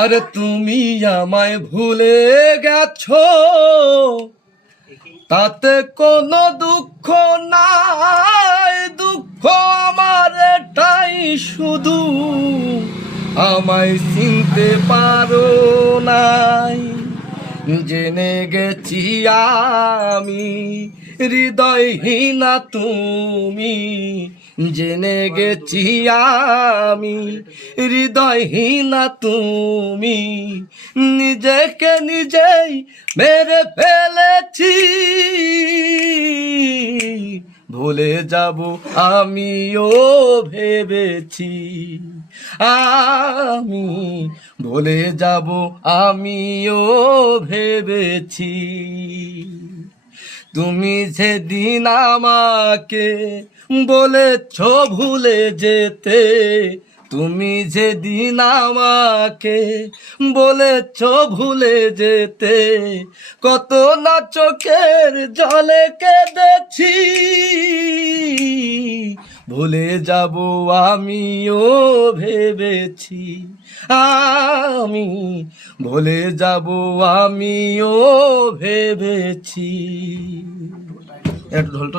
আরে তুমি আমায় ভুলে গেছো, তাতে কোনো দুঃখ নাই। দুঃখ আমার এটাই শুধু, আমায় চিনতে পারো নাই। জেনে গেছি আমি হৃদয়হীনা তুমি, জেনে গেছি আমি হৃদয়হীনা তুমি। নিজেকে নিজেই মেরে ফেলেছি, ভুলে যাব আমিও ভেবেছি। আমি ভুলে যাব আমিও ভেবেছি। তুমি যেদিন আমাকে বলেছ ভুলে যেতে, তুমি যেদিন আমাকে বলেছ ভুলে যেতে, কত না চোখের জলে কেঁদেছি। ভুলে যাব আমিও ভেবেছি, আমি ভুলে যাব আমিও ভেবেছি। একটু ঢোলটা